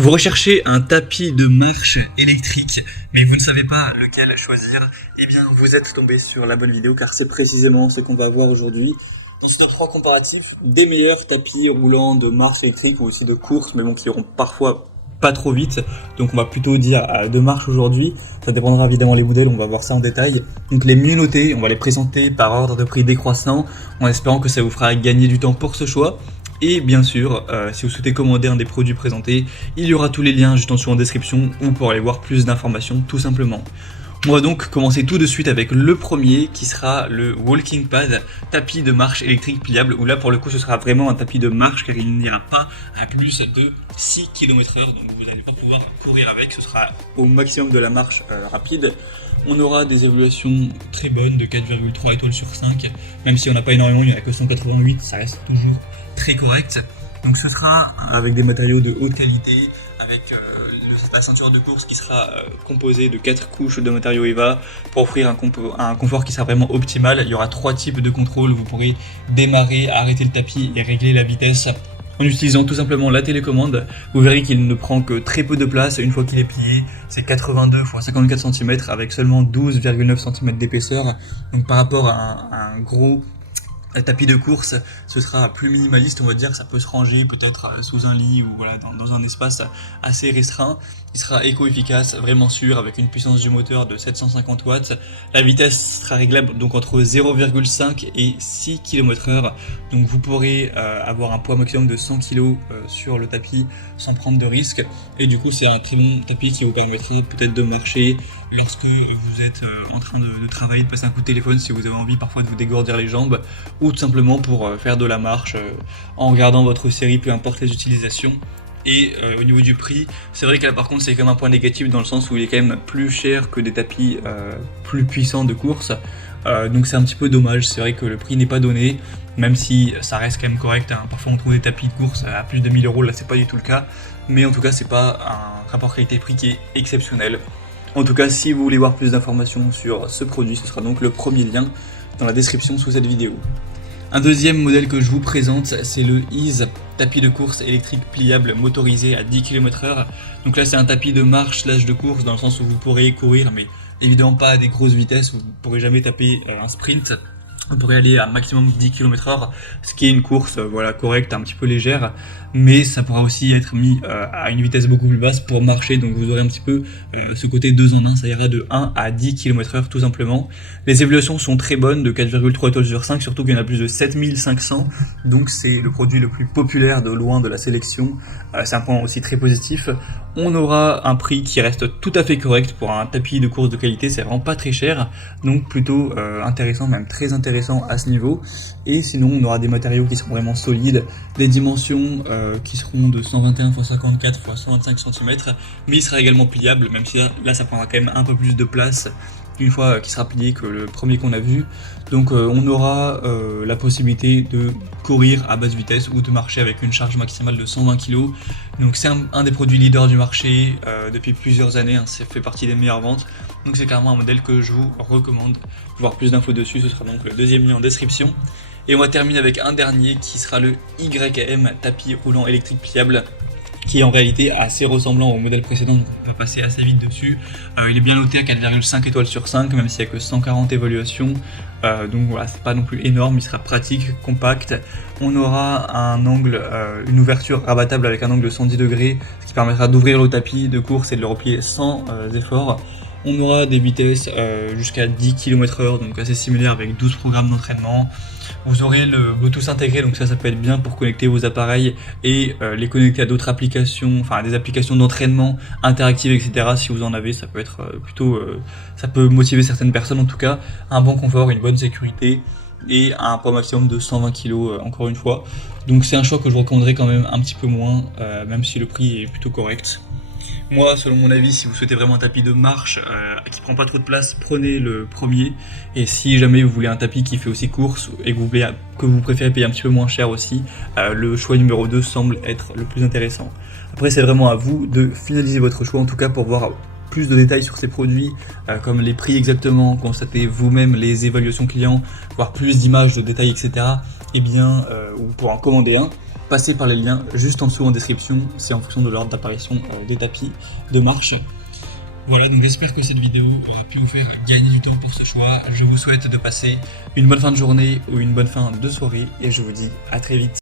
Vous recherchez un tapis de marche électrique, mais vous ne savez pas lequel choisir. Eh bien, vous êtes tombé sur la bonne vidéo car c'est précisément ce qu'on va voir aujourd'hui. Dans ce top 3 comparatif, des meilleurs tapis roulants de marche électrique ou aussi de course, mais bon, qui iront parfois pas trop vite. Donc on va plutôt dire de marche aujourd'hui. Ça dépendra évidemment les modèles, on va voir ça en détail. Donc les mieux notés, on va les présenter par ordre de prix décroissant, en espérant que ça vous fera gagner du temps pour ce choix. Et bien sûr, si vous souhaitez commander un des produits présentés, il y aura tous les liens juste en dessous en description ou pour aller voir plus d'informations tout simplement. On va donc commencer tout de suite avec le premier qui sera le Walking Pad, tapis de marche électrique pliable, où là pour le coup ce sera vraiment un tapis de marche car il n'ira pas à plus de 6 km/h, donc vous n'allez pas pouvoir courir avec, ce sera au maximum de la marche rapide. On aura des évaluations très bonnes de 4,3 étoiles sur 5, même si on n'a pas énormément, il n'y en a que 188, ça reste toujours très correct. Donc ce sera avec des matériaux de haute qualité, avec la ceinture de course qui sera composée de 4 couches de matériaux EVA pour offrir un confort qui sera vraiment optimal. Il y aura 3 types de contrôle, vous pourrez démarrer, arrêter le tapis et régler la vitesse en utilisant tout simplement la télécommande. Vous verrez qu'il ne prend que très peu de place une fois qu'il est plié. C'est 82 x 54 cm avec seulement 12,9 cm d'épaisseur. Donc par rapport à un gros tapis de course, ce sera plus minimaliste, on va dire, ça peut se ranger peut-être sous un lit ou voilà, dans un espace assez restreint. Il sera éco-efficace, vraiment sûr, avec une puissance du moteur de 750 watts. La vitesse sera réglable donc entre 0,5 et 6 km/h. Donc vous pourrez avoir un poids maximum de 100 kg sur le tapis sans prendre de risque. Et du coup, c'est un très bon tapis qui vous permettra peut-être de marcher lorsque vous êtes en train de travailler, de passer un coup de téléphone si vous avez envie parfois de vous dégourdir les jambes, ou tout simplement pour faire de la marche en regardant votre série, peu importe les utilisations. Et au niveau du prix, c'est vrai que là par contre c'est quand même un point négatif dans le sens où il est quand même plus cher que des tapis plus puissants de course. Donc c'est un petit peu dommage, c'est vrai que le prix n'est pas donné, même si ça reste quand même correct, hein. Parfois on trouve des tapis de course à plus de 1000 €, là c'est pas du tout le cas. Mais en tout cas c'est pas un rapport qualité-prix qui est exceptionnel. En tout cas, si vous voulez voir plus d'informations sur ce produit, ce sera donc le premier lien dans la description sous cette vidéo. Un deuxième modèle que je vous présente, c'est le Ease, tapis de course électrique pliable motorisé à 10 km/h. Donc là c'est un tapis de marche slash de course dans le sens où vous pourrez courir, mais évidemment pas à des grosses vitesses, vous ne pourrez jamais taper un sprint. Vous pourrez aller à maximum 10 km/h, ce qui est une course voilà, correcte, un petit peu légère, mais ça pourra aussi être mis à une vitesse beaucoup plus basse pour marcher, donc vous aurez un petit peu ce côté 2 en 1, ça ira de 1 à 10 km/h tout simplement. Les évaluations sont très bonnes, de 4,3 étoiles sur 5, surtout qu'il y en a plus de 7500, donc c'est le produit le plus populaire de loin de la sélection, c'est un point aussi très positif. On aura un prix qui reste tout à fait correct pour un tapis de course de qualité, c'est vraiment pas très cher, donc plutôt intéressant, même très intéressant à ce niveau. Et sinon on aura des matériaux qui seront vraiment solides, des dimensions qui seront de 121 x 54 x 125 cm, mais il sera également pliable, même si là ça prendra quand même un peu plus de place une fois qu'il sera plié que le premier qu'on a vu. Donc on aura la possibilité de courir à basse vitesse ou de marcher avec une charge maximale de 120 kg. Donc c'est un des produits leaders du marché depuis plusieurs années, hein, ça fait partie des meilleures ventes. Donc c'est carrément un modèle que je vous recommande. Pour voir plus d'infos dessus, ce sera donc le deuxième lien en description. Et on va terminer avec un dernier qui sera le YM, tapis roulant électrique pliable, qui est en réalité assez ressemblant au modèle précédent, donc on va passer assez vite dessus. Il est bien noté à 4,5 étoiles sur 5, même s'il n'y a que 140 évaluations. Donc voilà, c'est pas non plus énorme, il sera pratique, compact. On aura un angle, une ouverture rabattable avec un angle de 110 degrés, ce qui permettra d'ouvrir le tapis de course et de le replier sans effort. On aura des vitesses jusqu'à 10 km/h, donc assez similaires avec 12 programmes d'entraînement. Vous aurez le Bluetooth intégré, donc ça peut être bien pour connecter vos appareils et les connecter à d'autres applications, enfin à des applications d'entraînement interactives, etc. Si vous en avez, ça peut être plutôt, ça peut motiver certaines personnes en tout cas. Un bon confort, une bonne sécurité et un poids maximum de 120 kg encore une fois. Donc c'est un choix que je recommanderais quand même un petit peu moins, même si le prix est plutôt correct. Moi, selon mon avis, si vous souhaitez vraiment un tapis de marche qui prend pas trop de place, prenez le premier. Et si jamais vous voulez un tapis qui fait aussi course et que vous préférez payer un petit peu moins cher aussi, le choix numéro 2 semble être le plus intéressant. Après, c'est vraiment à vous de finaliser votre choix, en tout cas pour voir plus de détails sur ces produits, comme les prix exactement, constater vous-même les évaluations clients, voir plus d'images, de détails, etc. Et bien, ou pour en commander un. passez par les liens juste en dessous en description, c'est en fonction de l'ordre d'apparition des tapis de marche. Voilà, donc j'espère que cette vidéo aura pu vous faire gagner du temps pour ce choix. Je vous souhaite de passer une bonne fin de journée ou une bonne fin de soirée et je vous dis à très vite.